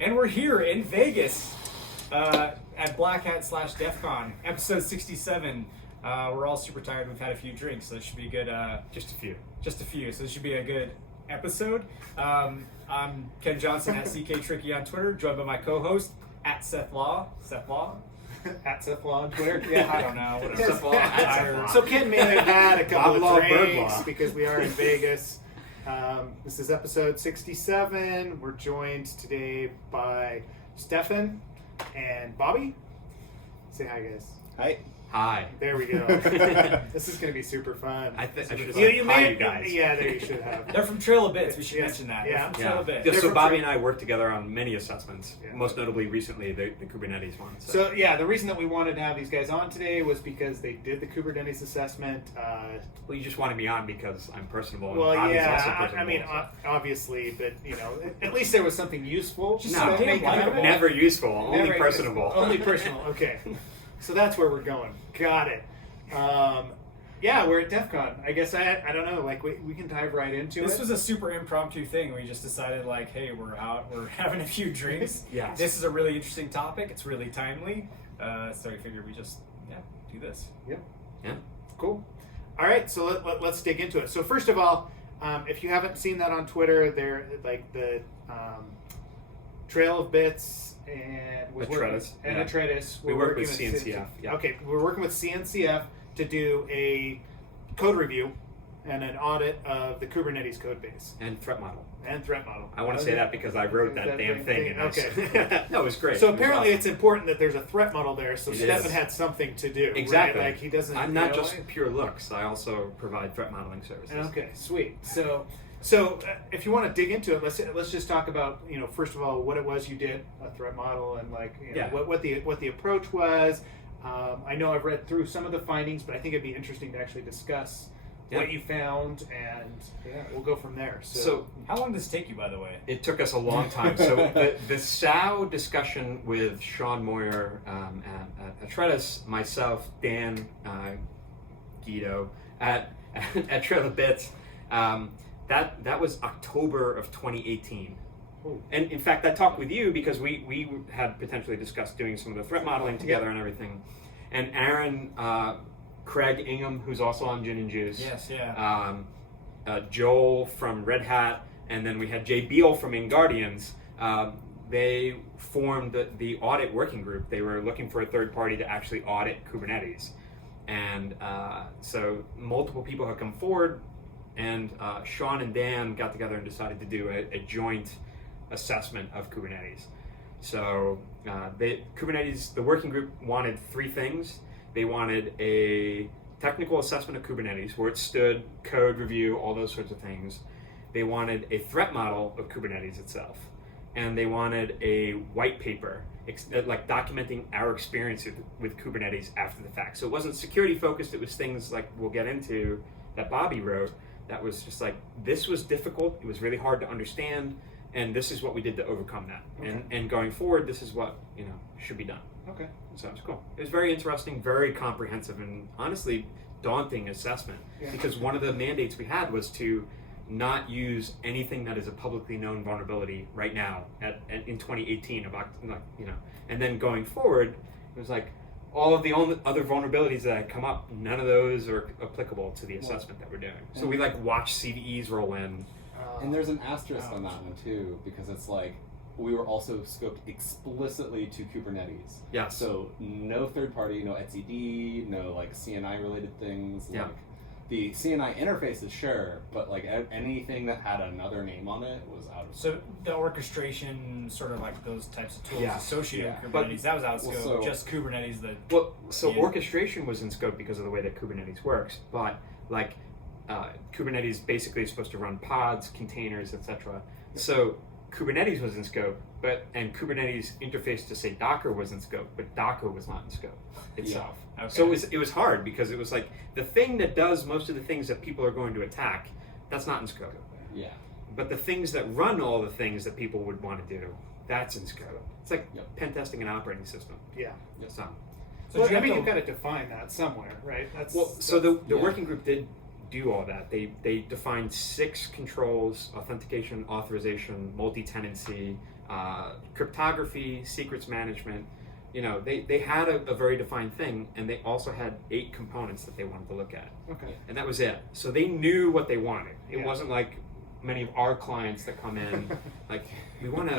And we're here in Vegas at Black Hat / DEF CON, episode 67. We're all super tired. We've had a few drinks, so this should be a good... Just a few. Just a few, so this should be a good episode. I'm Ken Johnson at CK Tricky on Twitter, joined by my co-host at Seth Law. Seth Law? At Seth Law on Twitter? Yeah, I don't know. Whatever. Seth Law. So Ken may have had a couple of drinks because we are in Vegas. This is episode 67. We're joined today by Stefan and Bobby. Say hi, guys. Hi. Hi. There we go. This is going to be super fun. I should have you said hi, you guys. Yeah, there you should have. They're from Trail of Bits. We should Yes. mention that. Yeah. They're from Trail of Bits. Yeah, so from Bobby Trail- and I worked together on many assessments, Yeah. most notably recently the Kubernetes one. So yeah, the reason that we wanted to have these guys on today was because they did the Kubernetes assessment. Well, you just wanted me on because I'm personable. And Well, Bobby's also yeah, personable, I mean, so. obviously, but you know, at least there was something useful. Just No, so damn likable. never useful, only Never- personable. Only personal. Okay, so that's where we're going. Got it. Yeah, we're at DEF CON. I guess I don't know. Like we can dive right into This it. was a super impromptu thing. We just decided, like, hey, we're out, we're having a few drinks. Yes. This is a really interesting topic. It's really timely. So we figured we just, do this. Yep. Yeah. Cool. All right, so let's dig into it. So first of all, if you haven't seen that on Twitter, they're like the Trail of Bits and Atretis, yeah. Atretis. We work with CNCF. Yeah. Okay, we're working with CNCF to do a code review and an audit of the Kubernetes code base And threat model. and threat model. I want to say that because I wrote that damn thing. Okay. No, it was great. So It was apparently awesome. it's important that there's a threat model there, so It Stefan is. had something to do. Exactly. Right? Like he doesn't. I'm you not know, just pure looks. I also provide threat modeling services. Okay, sweet. So if you want to dig into it, let's just talk about, you know, first of all what it was you did, a threat model, and like, you know, Yeah. what the approach was. I know I've read through some of the findings, but I think it'd be interesting to actually discuss what you found, and we'll go from there. So How long did this take you, by the way? it took us a long time. So the SAO discussion with Sean Moyer at Atretis, myself, Dan, Guido at Trail of Bits, that was October of 2018. Ooh. And in fact, I talked with you because we had potentially discussed doing some of the threat modeling together and everything. And Aaron, Craig Ingham, who's also on Gin and Juice. Yes, yeah. Joel from Red Hat, and then we had Jay Beal from InGuardians. They formed the audit working group. They were looking for a third party to actually audit Kubernetes. And so multiple people have come forward, and Sean and Dan got together and decided to do a joint assessment of Kubernetes. So Kubernetes, the working group wanted three things. They wanted a technical assessment of Kubernetes, where it stood, code review, all those sorts of things. They wanted a threat model of Kubernetes itself. And they wanted a white paper, like documenting our experience with Kubernetes after the fact. So it wasn't security focused, it was things like we'll get into that Bobby wrote that was just like, this was difficult, it was really hard to understand, and this is what we did to overcome that. Okay. And going forward, this is what should be done. Okay. So it's cool. It was very interesting, very comprehensive, and honestly daunting assessment. Yeah. Because one of the mandates we had was to not use anything that is a publicly known vulnerability right now in 2018 about, and then going forward, it was like all of the other vulnerabilities that had come up, none of those are applicable to the assessment that we're doing. So we watch CVEs roll in. And there's an asterisk on that one too, because it's like we were also scoped explicitly to Kubernetes. Yeah. So no third party, no etcd, no like CNI related things. Yeah. Like the CNI interfaces, sure, but like anything that had another name on it was out of So the orchestration, sort of like those types of tools Yeah. associated Yeah. with But- Kubernetes, that was out of scope. so- Just Kubernetes, So Yeah. orchestration was in scope because of the way that Kubernetes works, but Kubernetes basically is supposed to run pods, containers, etc. So Kubernetes was in scope, and Kubernetes interface to say Docker was in scope, but Docker was not in scope itself. Yeah. Okay. So it was hard because it was like the thing that does most of the things that people are going to attack, that's not in scope. Yeah. But the things that run all the things that people would want to do, that's in scope. It's like pen testing an operating system. Yeah. So So Well, do you I have mean, to- you've got to define that somewhere, right? So the yeah. working group did do all that. They defined 6 controls: authentication, authorization, multi-tenancy, cryptography, secrets management. They had a very defined thing, and they also had 8 components that they wanted to look at. Okay. And that was it. So they knew what they wanted. It Yeah. wasn't like many of our clients that come in, like, we want to,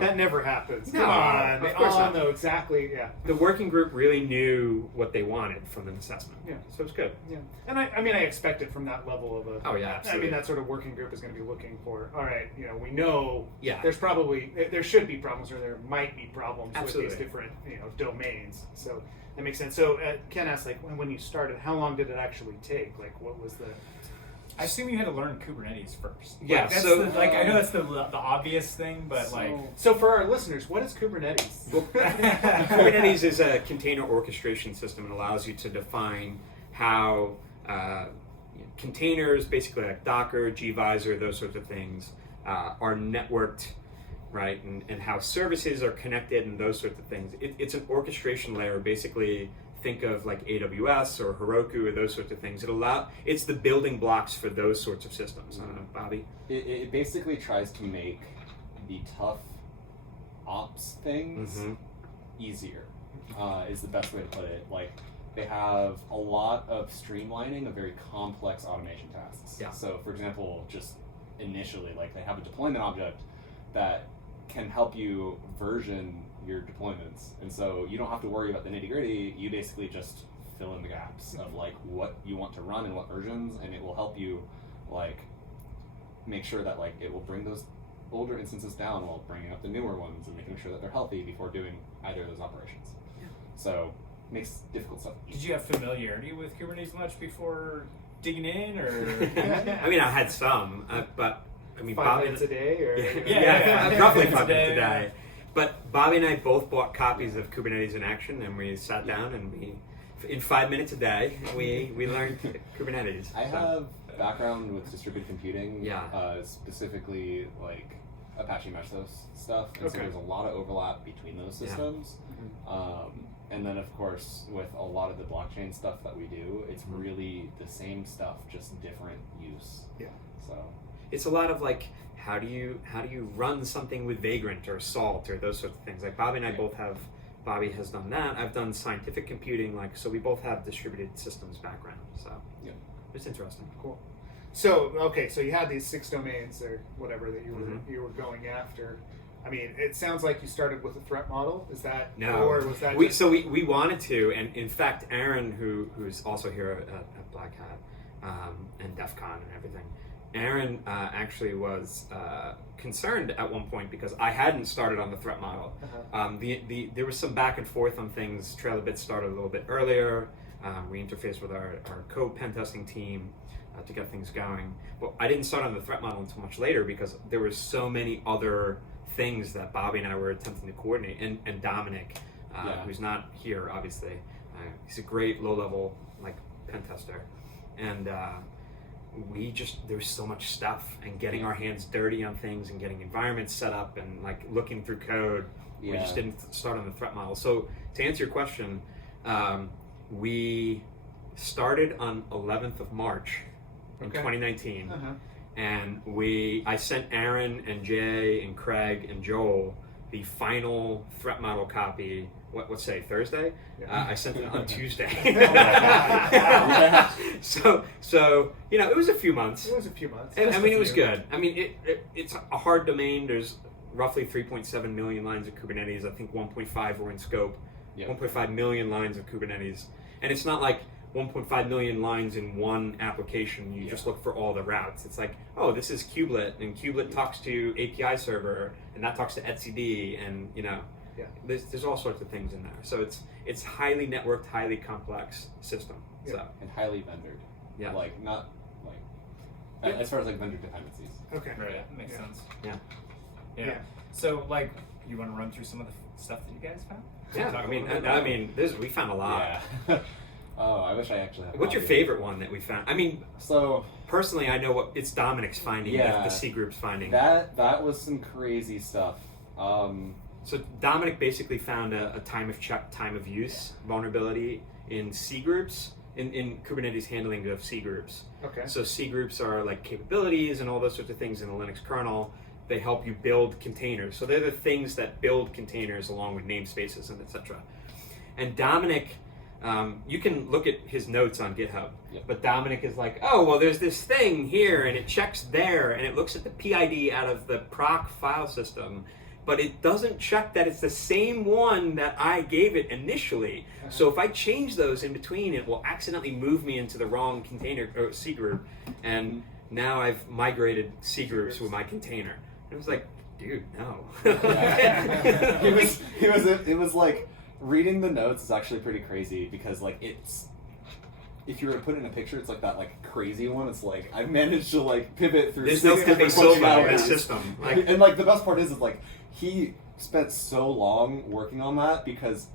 That never happens. No, Come on. They of course all not. know exactly, yeah. The working group really knew what they wanted from an assessment. Yeah. So it was good. Yeah. And I mean, I expect it from that level of a... Oh, yeah, I absolutely. mean, that sort of working group is going to be looking for, all right, we know Yeah. there should be problems, or there might be problems Absolutely. with these different, domains. So that makes sense. So Ken asked, like, when you started, how long did it actually take? Like, what was the... I assume you had to learn Kubernetes first. Yeah, Like, that's so- I know that's the obvious thing, but So for our listeners, what is Kubernetes? Kubernetes is a container orchestration system and allows you to define how containers, basically like Docker, gvisor, those sorts of things, are networked, right? And how services are connected and those sorts of things. It's an orchestration layer, basically. Think of like AWS or Heroku or those sorts of things. It's the building blocks for those sorts of systems. I don't know, Bobby? It basically tries to make the tough ops things easier, is the best way to put it. Like, they have a lot of streamlining of very complex automation tasks. Yeah. So, for example, just initially, like, they have a deployment object that can help you version your deployments, and so you don't have to worry about the nitty-gritty. You basically just fill in the gaps of like what you want to run and what versions, and it will help you like make sure that like it will bring those older instances down while bringing up the newer ones and making sure that they're healthy before doing either of those operations. So it makes difficult stuff easy. Did you have familiarity with Kubernetes much before digging in, or? I mean, I had some, but I mean, 5 minutes a day, or Yeah, roughly 5 minutes a day. But Bobby and I both bought copies of Kubernetes in Action, and we sat down and in 5 minutes a day, we learned Kubernetes. I have background with distributed computing, Yeah. specifically like Apache Mesos stuff, and so Okay. there's a lot of overlap between those Yeah. systems. And then, of course, with a lot of the blockchain stuff that we do, it's really the same stuff, just different use. Yeah. So It's a lot of like, how do you run something with Vagrant or Salt or those sorts of things. Like Bobby and I both have. Bobby has done that. I've done scientific computing, so we both have distributed systems background. So yeah, it's interesting. Cool. So so you had these 6 domains or whatever that Mm-hmm. you were going after. I mean, it sounds like you started with a threat model. Is that No, or was that we wanted to, and in fact, Aaron, who's also here at Black Hat and DEF CON and everything, Aaron actually was concerned at one point because I hadn't started on the threat model. There was some back and forth on things. Trail of Bits started a little bit earlier. We interfaced with our co-pen testing team to get things going. But I didn't start on the threat model until much later because there were so many other things that Bobby and I were attempting to coordinate. And Dominic, who's not here, obviously. He's a great low-level pen tester. And there's so much stuff, and getting our hands dirty on things and getting environments set up and looking through code. We just didn't start on the threat model. So to answer your question, we started on 11th of March in 2019, and I sent Aaron and Jay and Craig and Joel the final threat model copy. Let's say Thursday. I sent it on Tuesday. So it was a few months. It was a few months. I mean, it was good. I mean, it's a hard domain. There's roughly 3.7 million lines of Kubernetes. I think 1.5 were in scope. 1.5 million lines of Kubernetes, and it's not like 1.5 million lines in one application. You just look for all the routes. It's like, oh, this is Kubelet, and Kubelet talks to API server, and that talks to etcd, and there's all sorts of things in there. So it's highly networked, highly complex system. So and highly vendored. Yeah. Not as far as vendor dependencies. Okay. Right, makes sense. Yeah. So you want to run through some of the stuff that you guys found? Yeah, Talk I a mean, little bit about we found a lot. Yeah. Oh, I wish I actually had. What's your copy. favorite one that we found? I mean, So personally, I know it's Dominic's finding, the C group's finding. that was some crazy stuff. So Dominic basically found a time of check, time of use vulnerability in C groups, in Kubernetes handling of C groups. Okay. So C groups are like capabilities and all those sorts of things in the Linux kernel. they help you build containers. So they're the things that build containers along with namespaces and etc. And Dominic, you can look at his notes on GitHub, but Dominic is like, oh, well, there's this thing here, and it checks there, and it looks at the PID out of the proc file system, but it doesn't check that it's the same one that I gave it initially. So if I change those in between, it will accidentally move me into the wrong container or C group, and now I've migrated C groups with my container. And it was like, dude, no. It was like, reading the notes is actually pretty crazy because like it's, if you were to put it in a picture, it's like that like crazy one. It's like I managed to like pivot through. There's no different Silva in functionalities. this system. Like, And like the best part is like he spent so long working on that because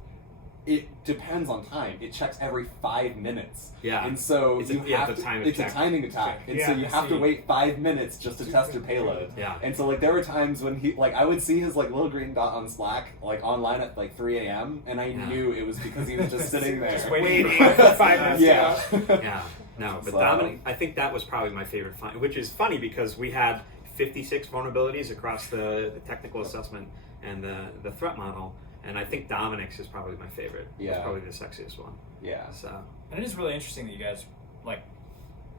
it depends on time. It checks every 5 minutes. Yeah. And so It's you a have to, time it's a attack. timing attack. And so you have to wait 5 minutes just to test your payload. Yeah. And so like there were times when he like I would see his like little green dot on Slack like online at like 3 a.m. and I knew it was because he was just sitting there. Just waiting for 5 minutes. Yeah. yeah. No, but So- Dominic, I think that was probably my favorite find, which is funny because we had 56 vulnerabilities across the technical assessment and the threat model. And I think Dominic's is probably my favorite. Yeah. It's probably the sexiest one. Yeah. So And it is really interesting that you guys like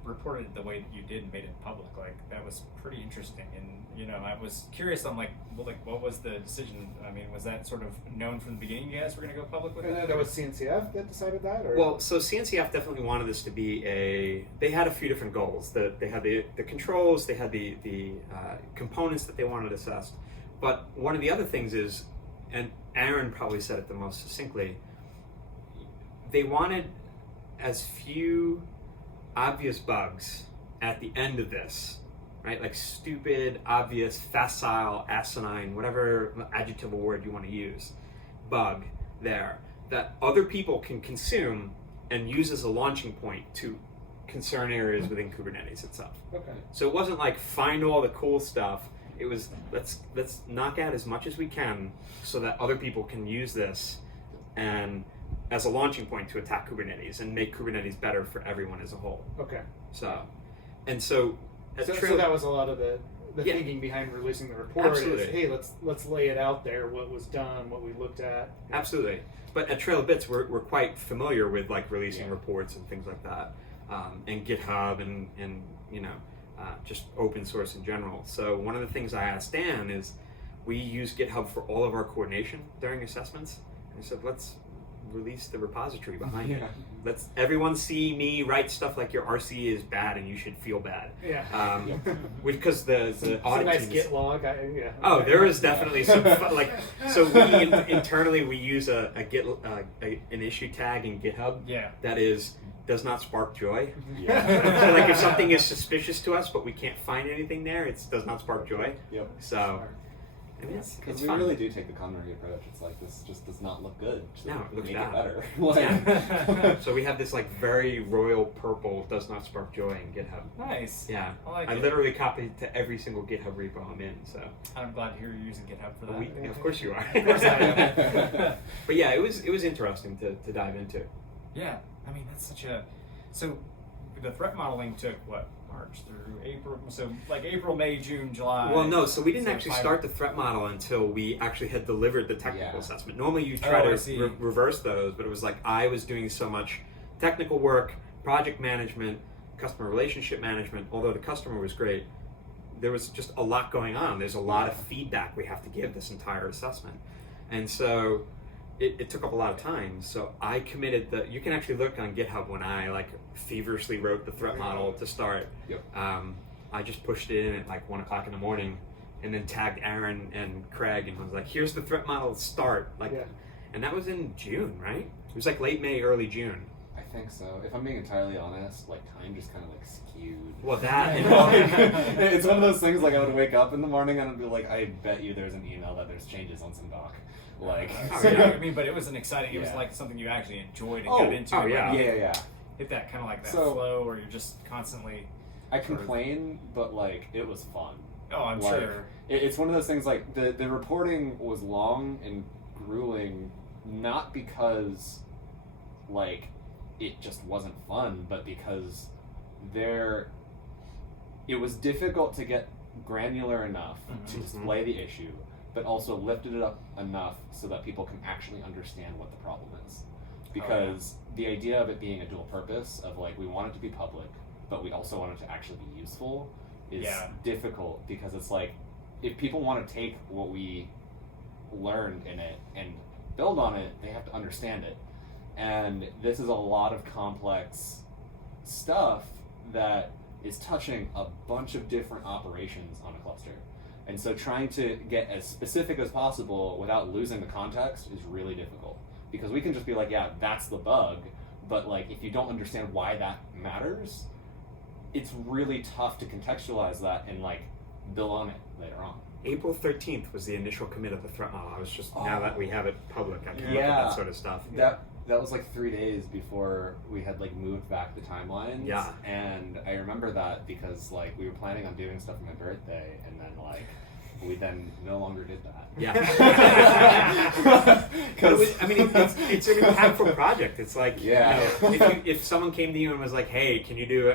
reported it the way that you did and made it public. Like that was pretty interesting. And I was curious on what was the decision? I mean, was that sort of known from the beginning? You guys were going to go public with it? That was CNCF that decided that, or well, so CNCF definitely wanted this to be they had a few different goals. They had the controls, they had the components that they wanted assessed. But one of the other things is, and Aaron probably said it the most succinctly, they wanted as few obvious bugs at the end of this, right? Like stupid, obvious, facile, asinine, whatever adjective or word you want to use, bug there, that other people can consume and use as a launching point to concern areas within Kubernetes itself. okay. So it wasn't like find all the cool stuff. It was let's knock out as much as we can so that other people can use this and as a launching point to attack Kubernetes and make Kubernetes better for everyone as a whole. Okay. So at So that was a lot of the Yeah. thinking behind releasing the report. Absolutely. Is, hey, let's lay it out there. What was done, what we looked at. Absolutely. But at Trail of Bits, we're quite familiar with like releasing Yeah. reports and things like that, and GitHub and just open source in general. So one of the things I asked Dan is, we use GitHub for all of our coordination during assessments. And I said, let's release the repository behind it. Yeah. Let's everyone see me write stuff like your RC is bad and you should feel bad. Yeah. Because the Some audit nice team is- Git log. Yeah. Oh, Okay. there is definitely some so we internally we use a Git an issue tag in GitHub Yeah. that does not spark joy. Yeah. So like if something is suspicious to us but we can't find anything there, it does not spark joy. Yep. So I mean, it's Because we fun. really do take the contrary approach. It's like this just does not look good. So No, it looks make bad. it better. Yeah. So we have this like very royal purple does not spark joy in GitHub. Nice. Yeah. I like I it. literally copied to every single GitHub repo I'm in. So I'm glad to hear you're using GitHub for that. of course you are. Of course I am. But yeah, it was interesting to dive into. Yeah, I mean that's such a. So, the threat modeling took what, March through April? So like April, May, June, July. Well, no. So we didn't So actually 5 start the threat model until we actually had delivered the technical Yeah. assessment. Normally, you try I see. to reverse those, but it was like I was doing so much technical work, project management, customer relationship management. Although the customer was great, there was just a lot going on. There's a lot of feedback we have to give this entire assessment, and so it took up a lot of time. So I committed you can actually look on GitHub when I like feverishly wrote the threat model to start. Yep. I just pushed it in at like 1 o'clock in the morning and then tagged Aaron and Craig and was like, here's the threat model start. Like, Yeah. and that was in June, right? It was like late May, early June. I think so. If I'm being entirely honest, like time just kind of like skewed. Well, that and Like, it's one of those things like I would wake up in the morning and I'd be like, I bet you there's an email that there's changes on some doc. Like, So, you know what I mean, but it was an exciting. It was Yeah. like something you actually enjoyed and Oh, got into. oh, and, yeah. like, yeah. hit that kind of like that So- flow where you're just constantly. I complain, but like it was fun. Oh, I'm Like, sure. It's one of those things like the reporting was long and grueling, not because like it just wasn't fun, but because it was difficult to get granular enough to display the issue, but also lifted it up enough so that people can actually understand what the problem is. Because the idea of it being a dual purpose of like, we want it to be public, but we also want it to actually be useful is difficult, because it's like, if people want to take what we learned in it and build on it, they have to understand it. And this is a lot of complex stuff that is touching a bunch of different operations on a cluster. And so trying to get as specific as possible without losing the context is really difficult. Because we can just be like, yeah, that's the bug, but like, if you don't understand why that matters, it's really tough to contextualize that and like build on it later on. April 13th was the initial commit of the threat model. I was just, now that we have it public, I can look at that sort of stuff. That was like 3 days before we had like moved back the timelines. Yeah. And I remember that because like we were planning on doing stuff for my birthday, and then like we then no longer did that. Yeah. I mean, it's an impactful project. It's like, you know, if someone came to you and was like, hey, can you do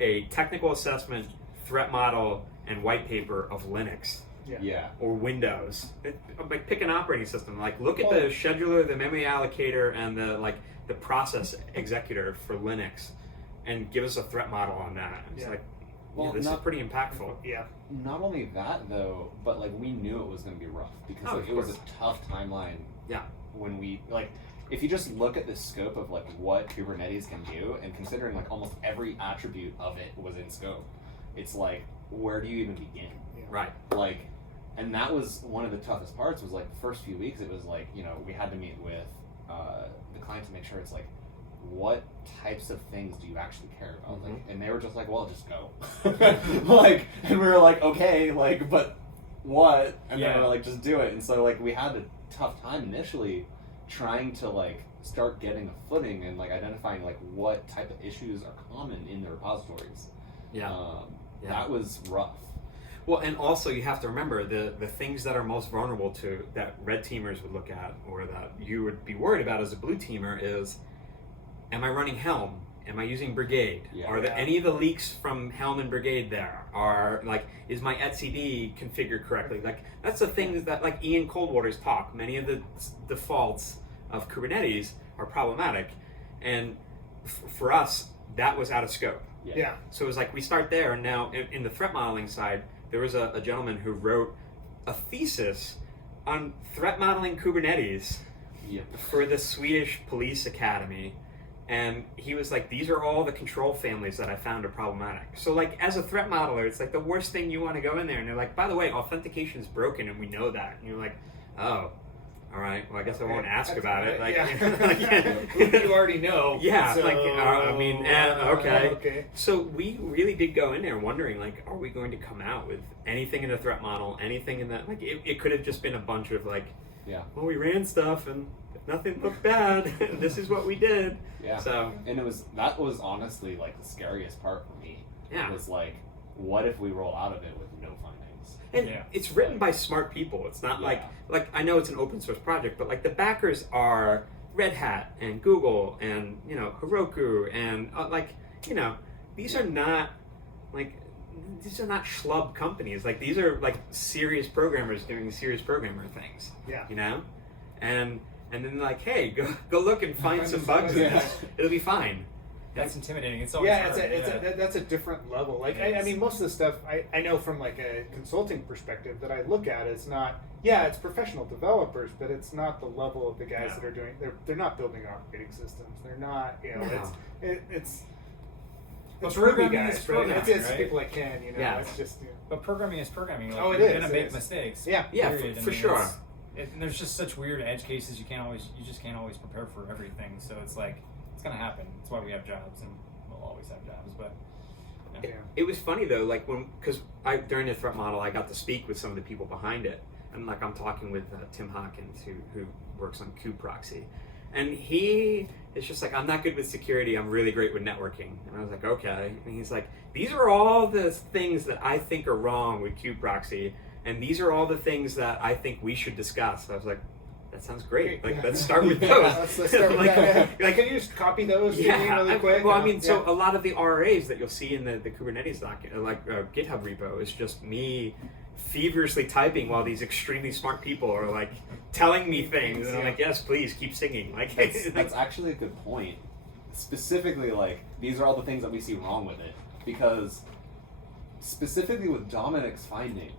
a technical assessment, threat model, and white paper of Linux? Or Windows. Like, pick an operating system. Like, look at the scheduler, the memory allocator, and the process executor for Linux, and give us a threat model on that. It's like, this is pretty impactful. Not only that though, but like we knew it was going to be rough because like, it was a tough timeline. When we like, if you just look at the scope of like what Kubernetes can do, and considering like almost every attribute of it was in scope, it's like, where do you even begin? Right. Like, and that was one of the toughest parts. Was like the first few weeks, it was like, you know, we had to meet with the client to make sure it's like, what types of things do you actually care about? Like, and they were just like, well, just go. Like, and we were like, okay, like, but what? And they were like, just do it. And so like we had a tough time initially trying to like start getting a footing and like identifying like what type of issues are common in the repositories. That was rough. Well, and also you have to remember the things that are most vulnerable to, that red teamers would look at, or that you would be worried about as a blue teamer is, am I running Helm? Am I using Brigade? Are there any of the leaks from Helm and Brigade there? Are like, is my etcd configured correctly? Like, that's the things that like Ian Coldwater's talk. Many of the defaults of Kubernetes are problematic, and for us, that was out of scope. So it was like we start there, and now in the threat modeling side, there was a gentleman who wrote a thesis on threat modeling Kubernetes for the Swedish Police Academy. And he was like, these are all the control families that I found are problematic. So like, as a threat modeler, it's like the worst thing you want to go in there. And they're like, by the way, authentication is broken and we know that. And you're like, oh, all right, well, I guess I won't ask about it. Like, you already know. So, I mean, okay. So we really did go in there wondering, like, are we going to come out with anything in the threat model, anything in that? Like, it could have just been a bunch of like, well, we ran stuff and nothing looked bad. This is what we did. So, and that was honestly like the scariest part for me. It was like, what if we roll out of it with no findings? And it's written by smart people. It's not like I know it's an open source project, but like the backers are Red Hat and Google and, you know, Heroku and like, you know, these are not schlub companies. Like, these are like serious programmers doing serious programmer things. You know? And then like, hey, go look and find some bugs in this. It'll be fine. That's intimidating. It's always hard. That's a different level. Like, I mean, most of the stuff I know from like a consulting perspective that I look at is not, it's professional developers, but it's not the level of the guys that are doing. They're not building operating systems. They're not, you know, it's Ruby guys, right? It's people like Ken, you know. It's just. But programming is programming. Like, it you're is. Gonna make mistakes. For sure. And there's just such weird edge cases. You just can't always prepare for everything. So it's like, it's gonna happen. That's why we have jobs, and we'll always have jobs. But it was funny though, like because during the threat model, I got to speak with some of the people behind it, and like I'm talking with Tim Hawkins, who works on kubeproxy, and he is just like, I'm not good with security. I'm really great with networking. And I was like, okay. And he's like, these are all the things that I think are wrong with kubeproxy. And these are all the things that I think we should discuss. I was like, that sounds great. Like, Yeah. let's start with those. Let's start with Like, that. Like, can you just copy those to me really quick? Well, I mean, so Yeah. a lot of the RAs that you'll see in the Kubernetes GitHub repo is just me feverishly typing while these extremely smart people are like telling me things, and I'm like, yes, please keep singing. Like, That's actually a good point. Specifically, like, these are all the things that we see wrong with it. Because, specifically with Dominic's finding,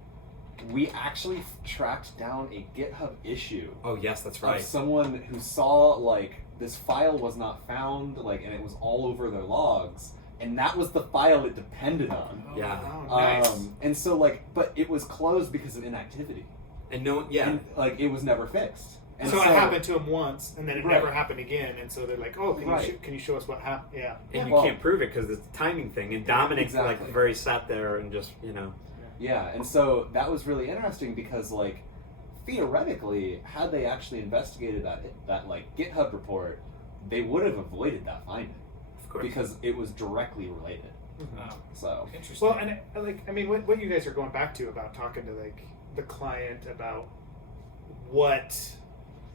we actually tracked down a GitHub issue oh yes, that's of right. someone who saw, like, this file was not found, like, and it was all over their logs, and that was the file it depended on. Yeah. Oh, nice. And so, like, but it was closed because of inactivity. And no, yeah. And, like, it was never fixed. And so it happened to him once, and then it Right. never happened again. And so they're like, "Oh, can you show us what happened?" Yeah. And Well- you can't prove it because it's a timing thing. And Dominic Exactly. like very sat there and just Yeah, and so that was really interesting because, like, theoretically, had they actually investigated that like GitHub report, they would have avoided that finding of course. because it was directly related. Oh, So interesting. Well, and I mean, what you guys are going back to about talking to like the client about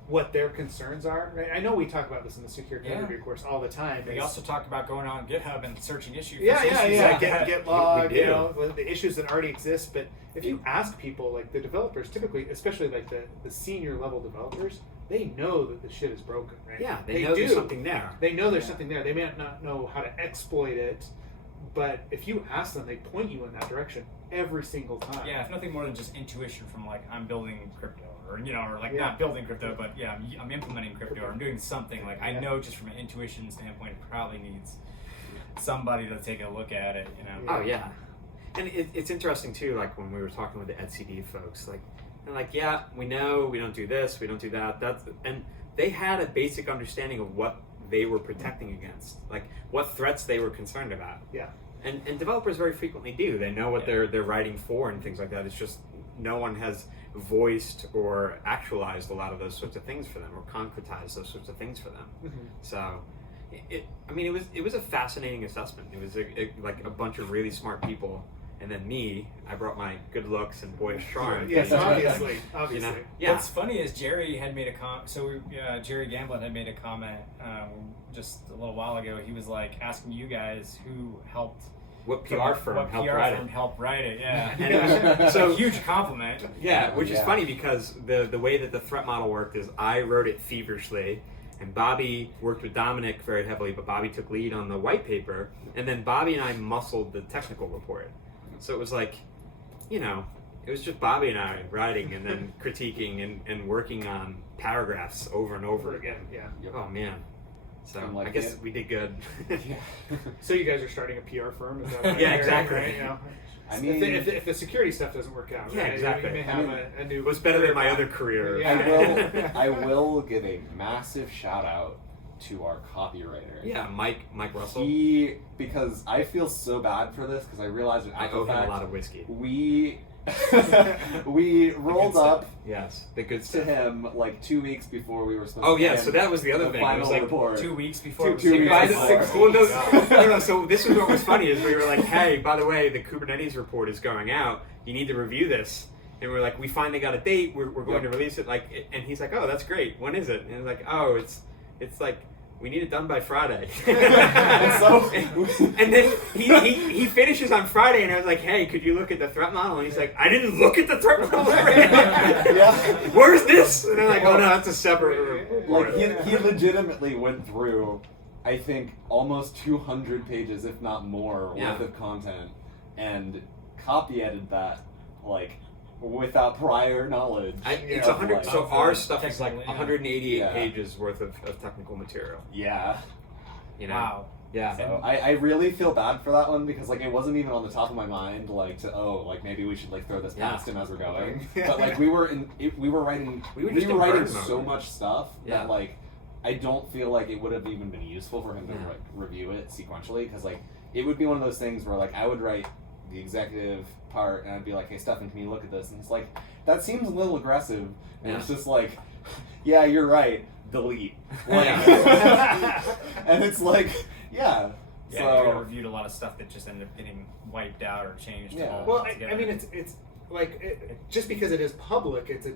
what their concerns are. Right? I know we talk about this in the secure code Yeah. review course all the time. we is- also talk about going on GitHub and searching issues. for Yeah. solutions. Get log, We you do. know, the issues that already exist. But if you ask people, like the developers, typically, especially like the senior level developers, they know that the shit is broken, right? Yeah, they know there's do. something there. They know there's Yeah. something there. They may not know how to exploit it, but if you ask them, they point you in that direction every single time. Yeah, if nothing more than just intuition from like I'm building crypto, or or like Yeah. not building crypto, but yeah, I'm implementing crypto, or I'm doing something. Like I Yeah. know just from an intuition standpoint, it probably needs somebody to take a look at it. Oh yeah, and it's interesting too. Like when we were talking with the etcd folks, like they're like, yeah, we know we don't do this, we don't do that. And they had a basic understanding of what they were protecting against, like what threats they were concerned about. Yeah. And developers very frequently do. They know what Yeah. they're writing for and things like that. It's just no one has voiced or actualized a lot of those sorts of things for them, or concretized those sorts of things for them. Mhm. So, it was a fascinating assessment. It was like a bunch of really smart people, and then me. I brought my good looks and boyish charm. Yes, You know? obviously. You know? Obviously. Yeah. What's funny is Jerry had made a comment. So Jerry Gamblin had made a comment just a little while ago. He was like asking you guys who helped. What PR firm what helped PR write firm it? helped write it? Yeah. And it was- so so huge compliment. Yeah, which is Yeah. funny because the way that the threat model worked is I wrote it feverishly, and Bobby worked with Dominic very heavily, but Bobby took lead on the white paper, and then Bobby and I muscled the technical report. So it was like, it was just Bobby and I writing and then critiquing and working on paragraphs over and over again. Yeah. Oh man. So And like I guess it- we did good. yeah. So you guys are starting a PR firm? Is that what I'm Yeah, hearing, exactly. right? You know? I If mean, the- if the security stuff doesn't work out, Yeah, right? exactly. You may have a new. It was better than my career other path. career. Yeah. I will give a massive shout out to our copywriter. Yeah, Mike Russell. Because I feel so bad for this because I realized it I after owe the him a fact. lot of whiskey. We rolled up Yes, the good to stuff. him like 2 weeks before we were supposed Oh to yeah, get so that was the other the thing. It final was like, report. 2 weeks before. Two it was you weeks guys' before. six well, weeks. no, so this was what was funny is we were like, hey, by the way, the Kubernetes report is going out. You need to review this. And we're like, we finally got a date. We're going to release it. Like, and he's like, oh, that's great. When is it? And he's like, oh, it's like we need it done by Friday. And so- and then he finishes on Friday, and I was like, hey, could you look at the threat model? And he's like, I didn't look at the threat model. Yeah. Where's this? And I'm like, oh no, that's a separate report. Like he legitimately went through, I think, almost 200 pages, if not more, Yeah. worth of content, and copy edited that like without prior knowledge. It's of, 100. like- So our stuff is like technically, yeah. 188 Yeah. pages worth of technical material. yeah. You know? Wow. Yeah. So I really feel bad for that one because like it wasn't even on the top of my mind like like maybe we should like throw this Yeah. past him as we're going. Yeah. But like we were writing We were just in writing burn mode. so much stuff Yeah. that like I don't feel like it would have even been useful for him to Yeah. like review it sequentially because like it would be one of those things where like I would write the executive part and I'd be like, hey Stefan, can you look at this? And he's like, that seems a little aggressive. And Yeah. it's just like, yeah, you're right. Delete. Like, and it's like, yeah. Yeah, So we reviewed a lot of stuff that just ended up getting wiped out or changed. Yeah. all Well, I together. mean, it's just because it is public, it's a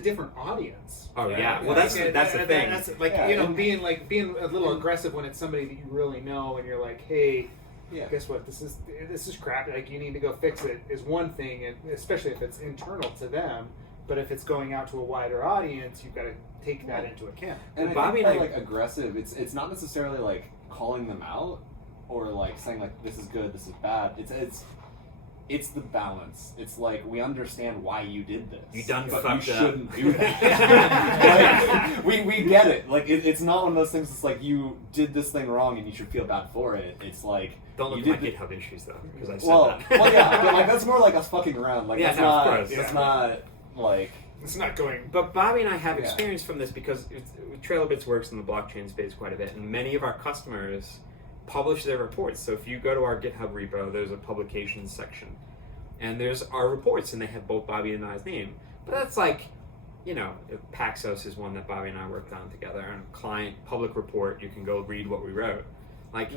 different audience. Oh right? yeah, well that's the thing. That's being a little aggressive when it's somebody that you really know, and you're like, hey, guess what? This is crap. Like, you need to go fix it is one thing, and especially if it's internal to them. But if it's going out to a wider audience, you've got to take that into account. And Bobby I and think by, like, aggressive, it's not necessarily like calling them out or like saying like this is good, this is bad. It's the balance. It's like, we understand why you did this. You done but fucked you up. shouldn't do that. Like, we get it. Like, it's not one of those things. It's like, you did this thing wrong and you should feel bad for it. It's like, don't look at my GitHub issues though, because I said that. Well, yeah, but like that's more like us fucking around. Like, that's not. Of course. That's not like. It's not going. But Bobby and I have experience from this because TrailBits works in the blockchain space quite a bit, and many of our customers publish their reports. So if you go to our GitHub repo, there's a publications section, and there's our reports, and they have both Bobby and I's name. But that's like, Paxos is one that Bobby and I worked on together, and a client public report. You can go read what we wrote. Like,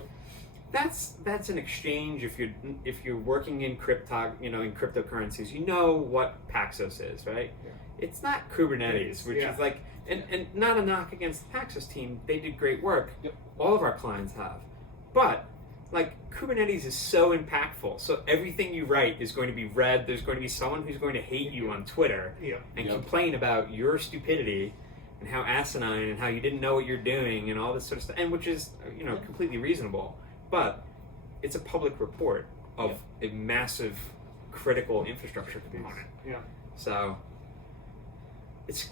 that's an exchange. If you're working in in cryptocurrencies, you know what Paxos is, right? Yeah. It's not Kubernetes, which is like, and not a knock against the Paxos team. They did great work. Yep. All of our clients have. But, like, Kubernetes is so impactful. So everything you write is going to be read. There's going to be someone who's going to hate you on Twitter and complain about your stupidity and how asinine and how you didn't know what you're doing and all this sort of stuff, and which is, completely reasonable. But it's a public report of a massive critical infrastructure component. Yeah. So it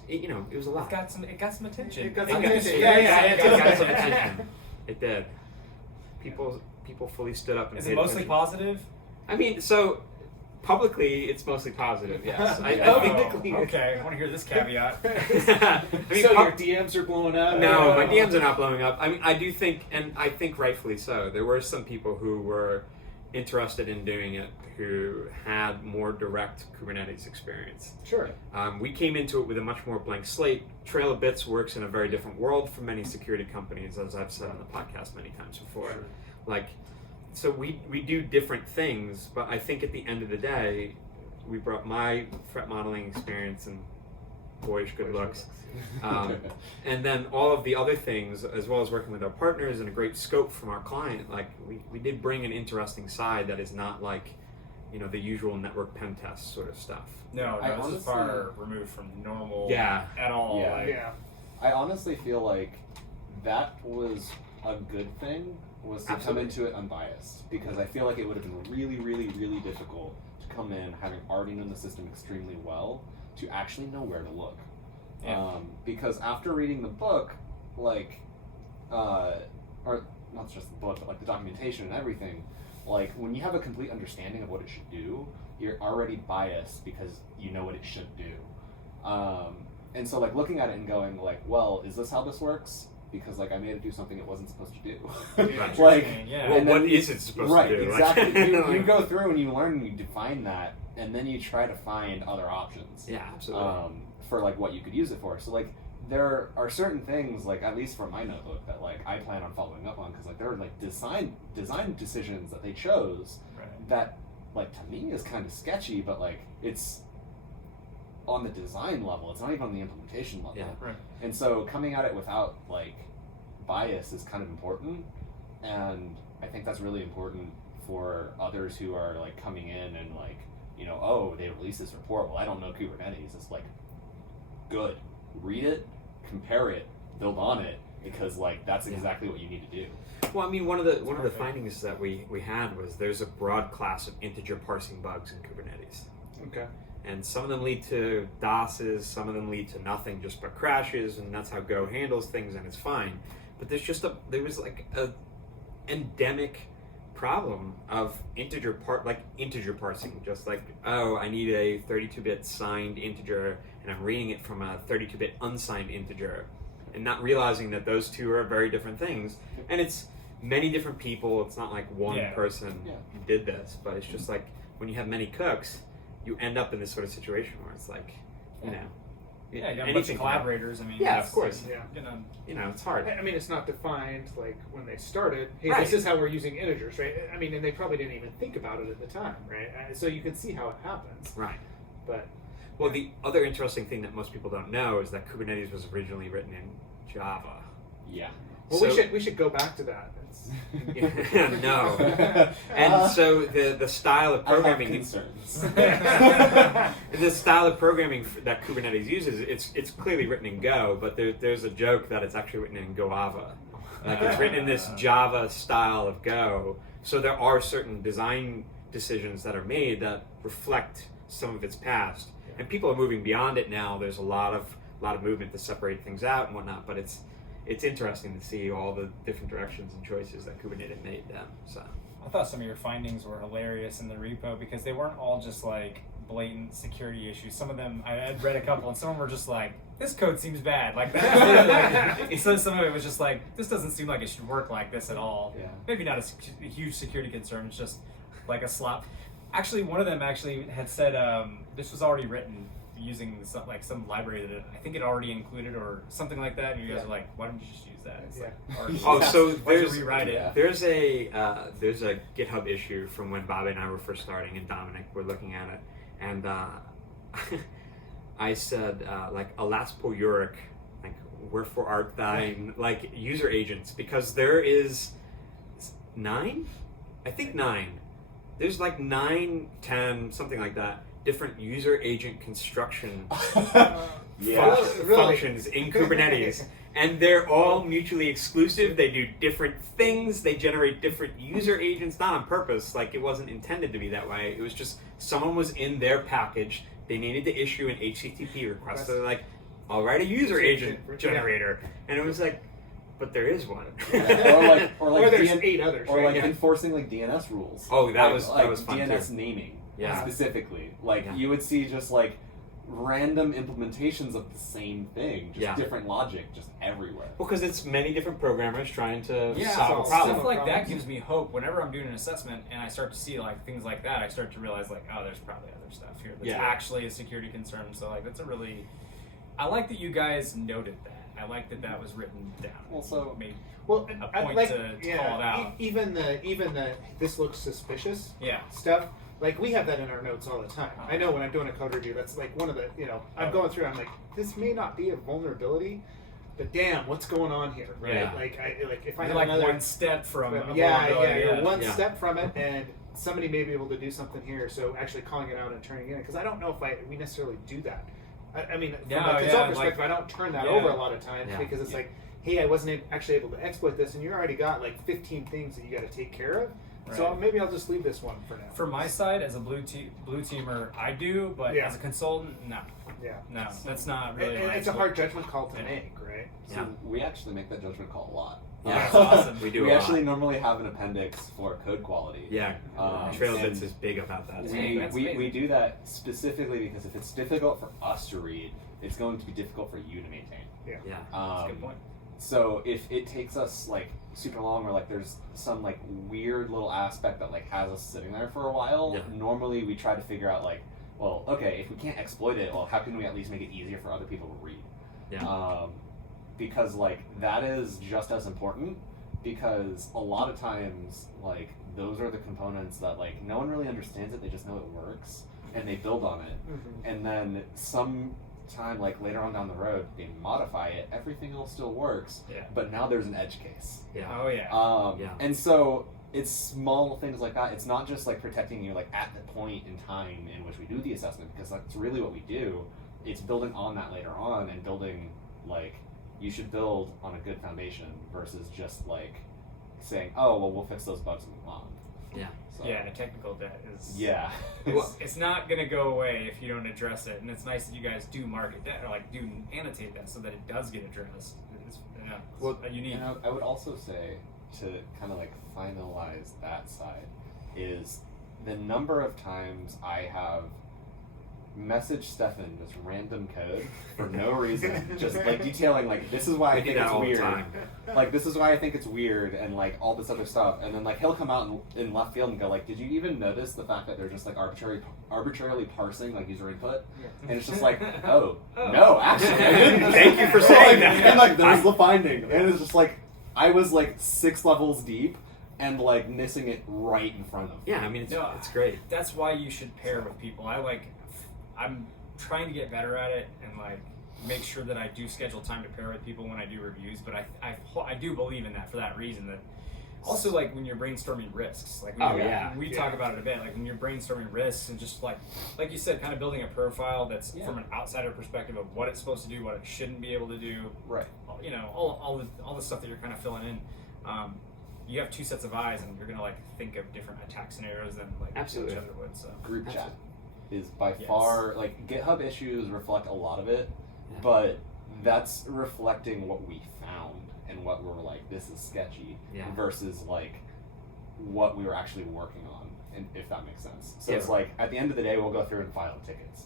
was a lot. It got some attention. It got some attention. It did. People fully stood up and Is it mostly positive? I mean, so publicly, it's mostly positive. Yes. Okay. I want to hear this caveat. Your DMs are blowing up? No, my DMs are not blowing up. I mean, I do think, and I think rightfully so, there were some people who were interested in doing it who had more direct Kubernetes experience. Sure. We came into it with a much more blank slate. Trail of Bits works in a very different world from many security companies, as I've said on the podcast many times before. Sure. Like, so we do different things, but I think at the end of the day, we brought my threat modeling experience and boyish good looks. And then all of the other things, as well as working with our partners and a great scope from our client, like we did bring an interesting side that is not like, the usual network pen test sort of stuff. No, this is far removed from normal at all. Yeah. I honestly feel like that was a good thing, was to come into it unbiased, because I feel like it would have been really, really, really difficult to come in having already known the system extremely well to actually know where to look. Yeah. Because after reading the book, or not just the book, but like the documentation and everything, like when you have a complete understanding of what it should do, you're already biased because you know what it should do. And so like looking at it and going like, well, is this how this works? Because like I made it do something it wasn't supposed to do. What is it supposed to do? Exactly. You go through and you learn and you define that, and then you try to find other options. Yeah, absolutely. For like what you could use it for. So like there are certain things, like at least for my notebook, that like I plan on following up on, because like there are like design decisions that they chose that like to me is kind of sketchy, but like it's on the design level, it's not even on the implementation level. Yeah. Right. And so coming at it without like bias is kind of important, and I think that's really important for others who are like coming in and like, they released this report, well, I don't know Kubernetes. It's like, good. Read it, compare it, build on it, because like that's exactly what you need to do. Well, I mean, one of the findings that we had was there's a broad class of integer parsing bugs in Kubernetes. Okay. And some of them lead to DOSes, some of them lead to nothing, just but crashes, and that's how Go handles things, and it's fine. But there was like a endemic problem of integer parsing, just like, I need a 32-bit signed integer, and I'm reading it from a 32-bit unsigned integer, and not realizing that those two are very different things. And it's many different people. It's not like one person did this, but it's just like when you have many cooks, you end up in this sort of situation where it's like, Yeah, you got a bunch of collaborators. I mean, Yeah, of course. Yeah. It's hard. I mean, it's not defined like when they started. Hey, Right. this is how we're using integers, right? I mean, and they probably didn't even think about it at the time, right? So you can see how it happens. Right. But Well, the other interesting thing that most people don't know is that Kubernetes was originally written in Java. Yeah. well, So- we should go back to that. No. And so the style of I have programming concerns. the style of programming that Kubernetes uses, it's clearly written in Go, but there's a joke that it's actually written in Goava. Like it's written in this Java style of Go. So there are certain design decisions that are made that reflect some of its past, and people are moving beyond it now. There's a lot of movement to separate things out and whatnot, but it's interesting to see all the different directions and choices that Kubernetes made then. So I thought some of your findings were hilarious in the repo because they weren't all just like blatant security issues. Some of them, I had read a couple, and some of them were just like, this code seems bad. Like that. Like, so some of it was just like, this doesn't seem like it should work like this at all. Yeah. Maybe not a huge security concern. It's just like a slop. Actually, one of them actually had said this was already written using some library that I think it already included or something like that. And you guys are like, why don't you just use that? It's like, oh, so why don't you rewrite it? there's a GitHub issue from when Bobby and I were first starting, and Dominic were looking at it, and I said like alas poiuric, like wherefore art thine, like user agents, because there is 9, I think 9. There's like 9, 10, something like that, different user agent construction functions in Kubernetes, and they're all mutually exclusive. They do different things. They generate different user agents, not on purpose. Like it wasn't intended to be that way. It was just someone was in their package. They needed to issue an HTTP request. So they're like, I'll write a user agent generator, and it was like, but there is one. Or there's 8 others. Or right? like enforcing like DNS rules. Oh, that was fun DNS too. naming. Yeah. Specifically, like Yeah. you would see just like random implementations of the same thing, just different logic, just everywhere. Well, because it's many different programmers trying to solve a stuff problem. like that gives me hope. Whenever I'm doing an assessment and I start to see like things like that, I start to realize like, oh, there's probably other stuff here that's actually a security concern. So like, that's a really, I like that you guys noted that. I like that that was written down. Also, made Well, a point to call it out. Even the this looks suspicious Yeah. stuff. Like we have that in our notes all the time. I know when I'm doing a code review, that's like one of the I'm going through. I'm like, this may not be a vulnerability, but damn, what's going on here, right? Yeah. Like if I You're have like another one step from a you're vulnerability, one step from it, and somebody may be able to do something here. So actually calling it out and turning it in, because I don't know if we necessarily do that. I mean, from a consultant perspective, I don't turn that over a lot of times because it's like, hey, I wasn't actually able to exploit this, and you already got like 15 things that you got to take care of. Right. So maybe I'll just leave this one for now. For my side, as a blue teamer, I do, but as a consultant, no. Yeah. No, that's not really. And it's a hard judgment call to make, right? So we actually make that judgment call a lot. Yeah, that's awesome. We do. We actually normally have an appendix for code quality. Yeah, Trailbits is big about that. We do that specifically because if it's difficult for us to read, it's going to be difficult for you to maintain. Yeah. That's a good point. So if it takes us like super long, or like there's some like weird little aspect that like has us sitting there for a while, normally we try to figure out like, well, okay, if we can't exploit it, well, how can we at least make it easier for other people to read? Yeah. Because like that is just as important, because a lot of times like those are the components that like no one really understands it, they just know it works and they build on it, and then some time like later on down the road they modify it, everything else still works, but now there's an edge case. And so it's small things like that. It's not just like protecting you like at the point in time in which we do the assessment, because that's really what we do. It's building on that later on, and building like, you should build on a good foundation versus just like saying, oh well, we'll fix those bugs and move on. So, technical debt is it's not going to go away if you don't address it, and it's nice that you guys do market that, or like do annotate that so that it does get addressed. It's unique. And I would also say, to kind of like finalize that side, is the number of times I have message Stefan just random code for no reason, just like detailing like this is why I think it's weird, like this is why I think it's weird, and like all this other stuff, and then like he'll come out in left field and go like, did you even notice the fact that they're just like arbitrarily parsing like user input, and it's just like no, actually I didn't. Thank you for saying that. And like there's the finding, and it's just like I was like 6 levels deep and like missing it right in front of me. Yeah, I mean it's great. That's why you should pair with people. I'm trying to get better at it and like make sure that I do schedule time to pair with people when I do reviews. But I do believe in that for that reason. That also like when you're brainstorming risks, like we talk about it a bit. Like when you're brainstorming risks and just like you said, kind of building a profile that's from an outsider perspective of what it's supposed to do, what it shouldn't be able to do. Right. You know, all the stuff that you're kind of filling in. You have 2 sets of eyes, and you're gonna like think of different attack scenarios than like each other would. So group chat is by far like GitHub issues reflect a lot of it, but that's reflecting what we found and what we're like this is sketchy versus like what we were actually working on, and if that makes sense. So it's like at the end of the day we'll go through and file tickets,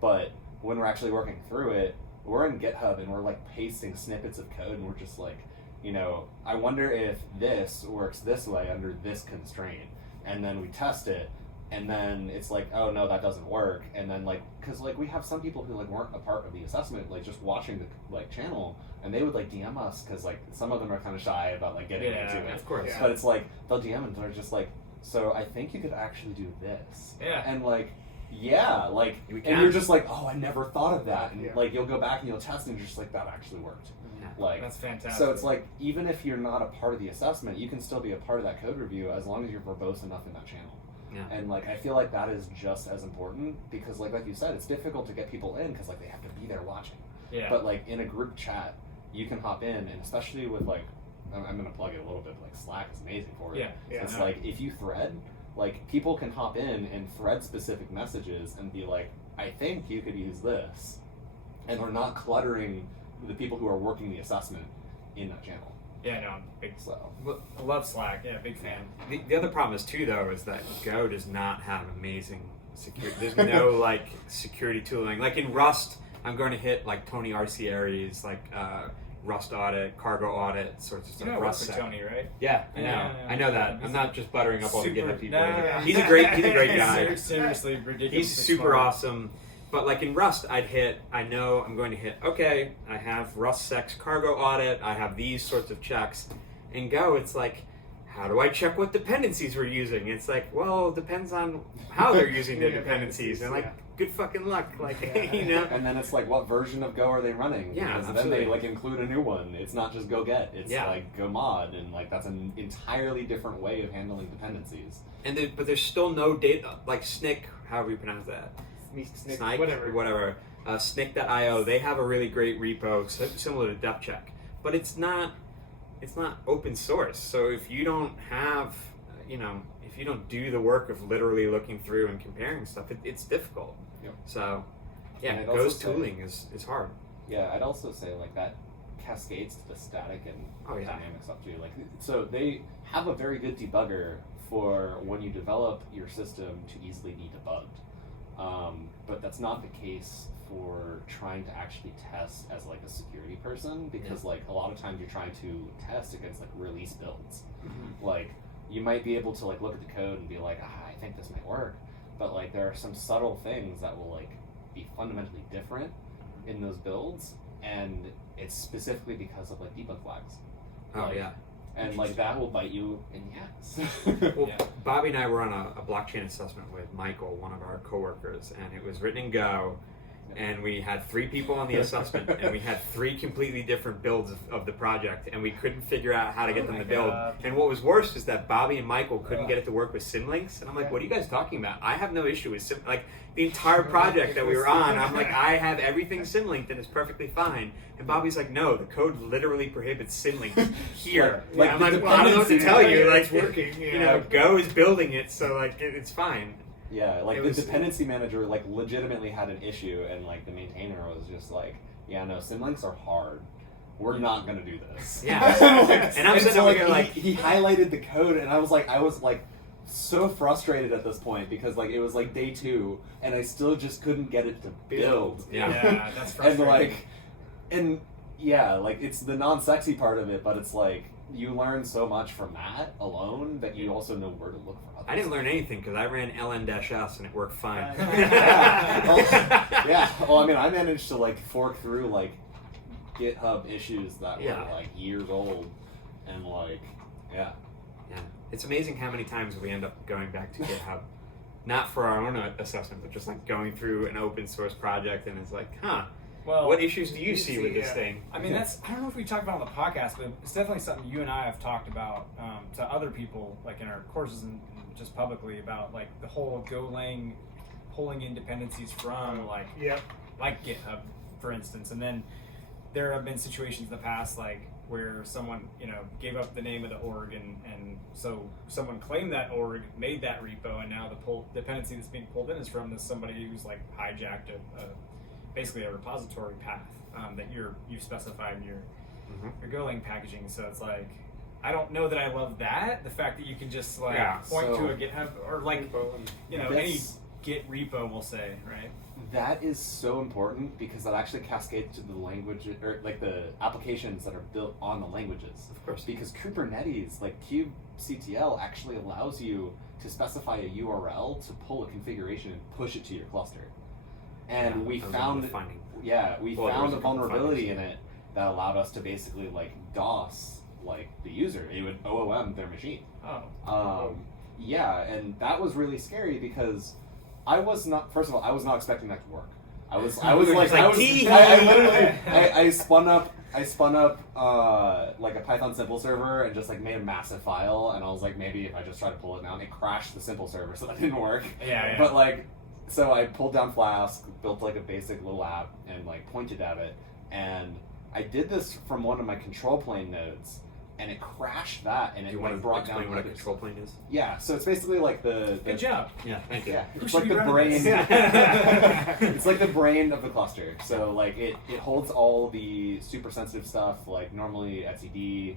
but when we're actually working through it, we're in GitHub and we're like pasting snippets of code, and we're just like, you know, I wonder if this works this way under this constraint, and then we test it, and then it's like, oh no, that doesn't work, and then like, because like we have some people who like weren't a part of the assessment, like just watching the like channel, and they would like DM us because like some of them are kind of shy about like getting into it, of course, but it's like they'll DM and they're just like, so I think you could actually do this, and like. Yeah, like, and you're just like, oh, I never thought of that, and like you'll go back and you'll test, and you're just like, that actually worked. Like that's fantastic. So it's like even if you're not a part of the assessment, you can still be a part of that code review as long as you're verbose enough in that channel. And like I feel like that is just as important because like you said, it's difficult to get people in because like they have to be there watching. But like in a group chat, you can hop in, and especially with like I'm gonna plug it a little bit. Like Slack is amazing for it. It's like if you thread. Like, people can hop in and thread specific messages and be like, I think you could use this. And we're not cluttering the people who are working the assessment in that channel. Yeah, no, I'm big. I love Slack. Yeah, big fan. The other problem is, too, though, is that Go does not have amazing security. There's no, like, security tooling. Like, in Rust, I'm going to hit, like, Tony Arcieri's, like, Rust audit, cargo audit, sorts of stuff. You know Rust Tony, right? Yeah, I know. I know that. I'm not just buttering up all the GitHub people. No. He's a great guy. Seriously, ridiculous. He's super awesome. But like in Rust, I know I'm going to hit, okay, I have Rust Sex cargo audit, I have these sorts of checks. In Go, it's like, how do I check what dependencies we're using? It's like, well, it depends on how they're using the dependencies. And like, good fucking luck, like, you know? And then it's like, what version of Go are they running? Yeah, because then they like include a new one. It's not just Go Get, it's like Go Mod, and like that's an entirely different way of handling dependencies. And but there's still no data, like SNCC, however you pronounce that. Snake, whatever. Snick.io, they have a really great repo similar to DepCheck, but it's not open source. So if you don't have, if you don't do the work of literally looking through and comparing stuff, it's difficult. So yeah, Go's tooling is hard. Yeah, I'd also say like that cascades to the static and dynamic stuff too. Like, so they have a very good debugger for when you develop your system to easily be debugged. But that's not the case for trying to actually test as like a security person, because like a lot of times you're trying to test against like release builds. Like you might be able to like look at the code and be like, I think this might work, but like there are some subtle things that will like be fundamentally different in those builds, and it's specifically because of like debug flags. And like that will bite you in the ass. Well, Bobby and I were on a blockchain assessment with Michael, one of our coworkers, and it was written in Go, and we had 3 people on the assessment, and we had 3 completely different builds of the project, and we couldn't figure out how to get them to build. And what was worse is that Bobby and Michael couldn't get it to work with symlinks, and I'm like, what are you guys talking about? I have no issue with like the entire project that we were on, I'm like, I have everything symlinked and it's perfectly fine. And Bobby's like, no, the code literally prohibits symlinks here. Like, I'm like, well, I don't know what to tell you. Like, it's working. Go is building it, so like it's fine. Yeah, like the dependency manager like legitimately had an issue, and like the maintainer was just like, yeah, no, symlinks are hard. We're not gonna do this. Yeah. And I'm sitting over here like he highlighted the code, and I was like so frustrated at this point because like it was like day 2 and I still just couldn't get it to build. Yeah, that's frustrating. and like it's the non-sexy part of it, but it's like you learn so much from that alone that you also know where to look for others. I didn't learn anything because I ran ln-s and it worked fine. Well, I mean, I managed to like fork through like GitHub issues that were like years old, and like yeah. It's amazing how many times we end up going back to GitHub, not for our own assessment, but just like going through an open source project, and it's like, well, what issues do you see with this thing? I mean, I don't know if we talked about it on the podcast, but it's definitely something you and I have talked about to other people, like in our courses and just publicly, about like the whole Golang pulling in dependencies from like GitHub, for instance. And then there have been situations in the past like where someone gave up the name of the org, and so someone claimed that org, made that repo, and now the dependency that's being pulled in is from somebody who's like hijacked basically a repository path that you've specified in your Golang packaging. So it's like, I don't know that I love that, the fact that you can just like point to a GitHub or like any Git repo will say, right? That is so important because that actually cascades to the language, or like the applications that are built on the languages. Of course. Because Kubernetes, like kubectl, actually allows you to specify a URL to pull a configuration and push it to your cluster. And we found a vulnerability in it that allowed us to basically like DOS like the user. It would OOM their machine. And that was really scary because I was not expecting that to work. I spun up like a Python simple server and just like made a massive file, and I was like, maybe if I just try to pull it down, it crashed the simple server, so that didn't work. But like, so I pulled down Flask, built like a basic little app, and like pointed at it, and I did this from one of my control plane nodes, and it crashed that, and it want to brought explain down what a control plane is? Yeah, so it's basically like the good job. Yeah, thank you. Yeah, it's like the brain. It's like the brain of the cluster. So like it holds all the super sensitive stuff. Like normally etcd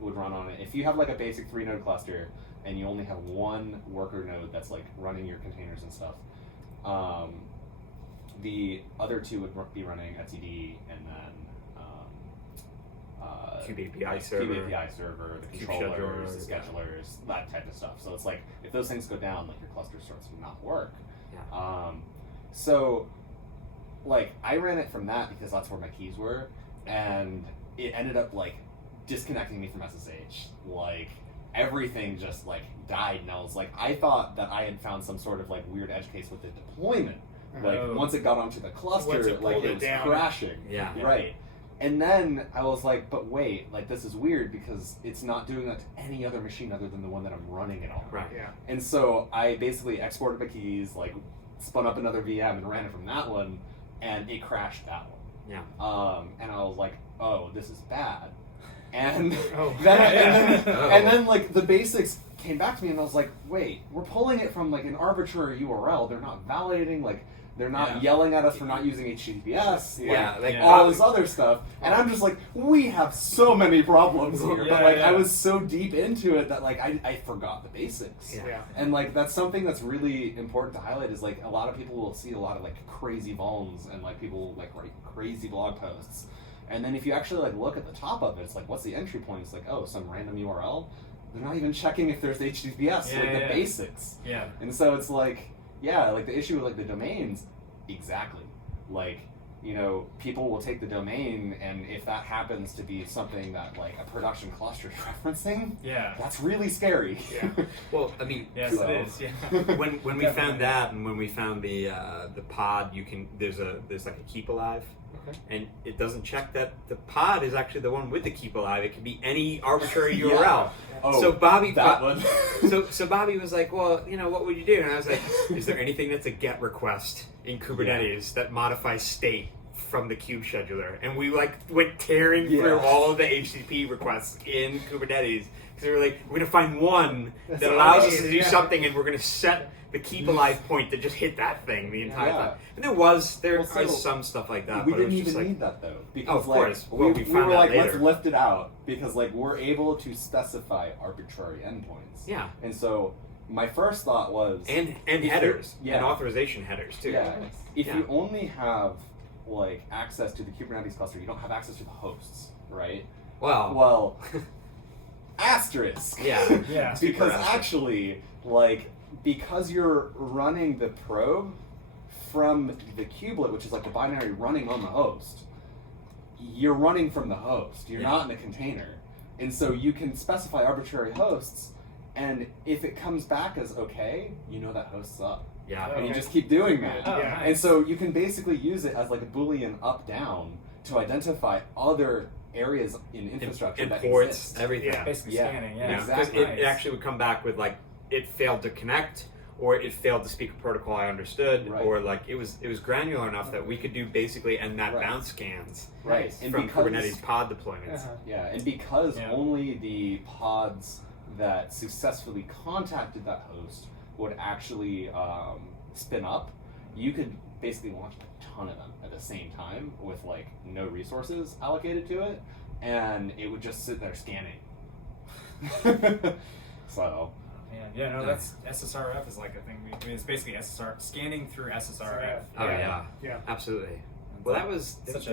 would run on it. If you have like a basic 3-node cluster and you only have one worker node that's like running your containers and stuff, the other 2 would be running etcd, and then kubeAPI server, the controllers, the schedulers, that type of stuff. So it's like, if those things go down, like your cluster starts to not work. So like I ran it from that because that's where my keys were, and it ended up like disconnecting me from SSH. Like everything just like died, and I was like, I thought that I had found some sort of like weird edge case with the deployment. Like once it got onto the cluster, like it was crashing. Right. And then I was like, but wait, like this is weird because it's not doing that to any other machine other than the one that I'm running it on. Right. Yeah. And so I basically exported my keys, like spun up another VM and ran it from that one, and it crashed that one. Yeah. And I was like, oh, this is bad. And Oh. and then like the basics came back to me, and I was like, wait, we're pulling it from like an arbitrary URL. They're not validating, like they're not yelling at us for not using HTTPS, all this other stuff. And I'm just like, we have so many problems here. But like I was so deep into it that like I forgot the basics. Yeah. And like that's something that's really important to highlight, is like a lot of people will see a lot of like crazy vulns and like people like write crazy blog posts. And then if you actually like look at the top of it, it's like, what's the entry point? It's like, oh, some random URL. They're not even checking if there's HTTPS, the basics. Yeah. And so it's like, like the issue with like the domains, exactly. Like, people will take the domain, and if that happens to be something that like a production cluster is referencing, that's really scary. Yeah. Well, I mean, yes, it is. Yeah. when we found that, and when we found the pod, there's like a keep alive. Okay. And it doesn't check that the pod is actually the one with the keep alive. It could be any arbitrary URL. Oh, so Bobby, that one. so Bobby was like, well, what would you do? And I was like, is there anything that's a GET request in Kubernetes that modifies state from the kube scheduler? And we like went tearing through all of the HTTP requests in Kubernetes, because we were like, we're gonna find one that allows us to do something, and we're gonna set the keep alive point to just hit that thing the entire time. And there was some stuff like that. We but it was didn't just even like, need that though, because of course. we found were out like, later. let's lift it out, because like we're able to specify arbitrary endpoints. Yeah. And so my first thought was and if headers you- and authorization headers too. Yeah. If Yeah. you only have like access to the Kubernetes cluster, you don't have access to the hosts, right? Well, asterisk. Yeah. Yeah. Because asterisk. actually, like, because you're running the probe from the kubelet, which is like the binary running on the host, you're running from the host. You're Yeah. not in the container. And so you can specify arbitrary hosts, and if it comes back as okay, you know that host's up. Yeah. And you Okay. just keep doing that. Oh, Yeah. nice. And so you can basically use it as like a Boolean up-down to identify other areas in infrastructure that Imports, exist. everything. Yeah. Basically Yeah. scanning. Yeah, Yeah. 'cause Exactly. it actually would come back with like it failed to connect, or it failed to speak a protocol I understood, Right. or like it was granular enough that we could do basically and Right. bounce scans Right. And from because, Kubernetes pod deployments. Uh-huh. Yeah, and because Yeah. only the pods that successfully contacted that host would actually spin up, you could basically launch a ton of them at the same time with like no resources allocated to it, and it would just sit there scanning. So Yeah, no, Yeah. that's SSRF is like a thing. I mean, it's basically SSR scanning through SSRF. Oh yeah, Yeah. absolutely. Well, that was Such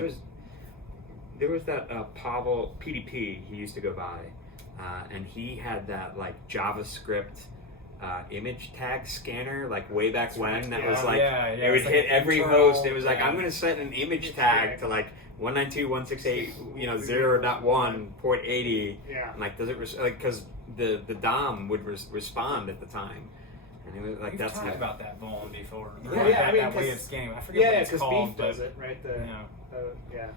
there was that Pavel PDP he used to go by, and he had that like JavaScript image tag scanner like way back That's when right. that Yeah. was like Yeah, it it's would like hit an every internal- host. It was like yeah. I'm going to set an image Image tag tag. to like 192.168 port 80. Yeah. And, like does it like because the DOM would respond at the time, and it was like We've that's talked how, about that Vaughn before. Yeah, Or yeah, that, I mean, that way 'cause- of scanning. I forget Yeah, what it's because called. Beef does but, it, right? Yeah. I